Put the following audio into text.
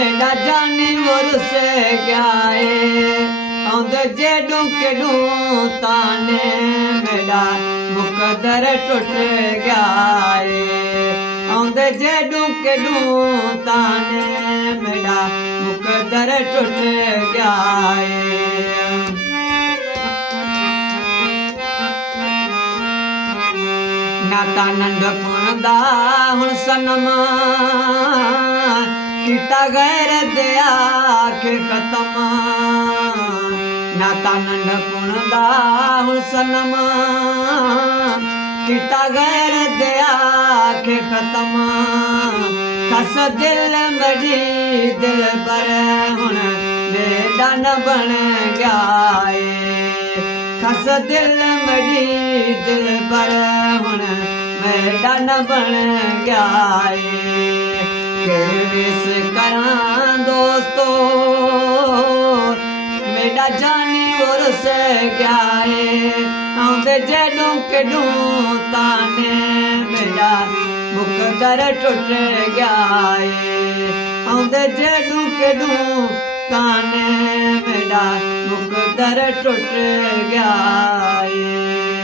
मेरा जानी उर्स गया है आंदे जेडू केडू ताने मेरा मुकदर टुट गया है आंदे जेडू केडू ताने मेरा मुकदर टुट गया है नाता नंढपण दा हुण सनमा कीता गैर दे आखे खत्म नाता नंढपण दा हुण सनमा कीता गैर दे आखे खत्म खस दिल मड़ी दिल पर हुण मेरा न बन गया खस दिल मड़ी दिल पर हुण मेरा न बन गया केस करां दोस्तो मेरा जानी उर्स गया है आंदे जेडू केडू ताने मेरा मुकदर टुट गया है आंदे जेडू केडू ताने मेरा मुकदर टुट गया है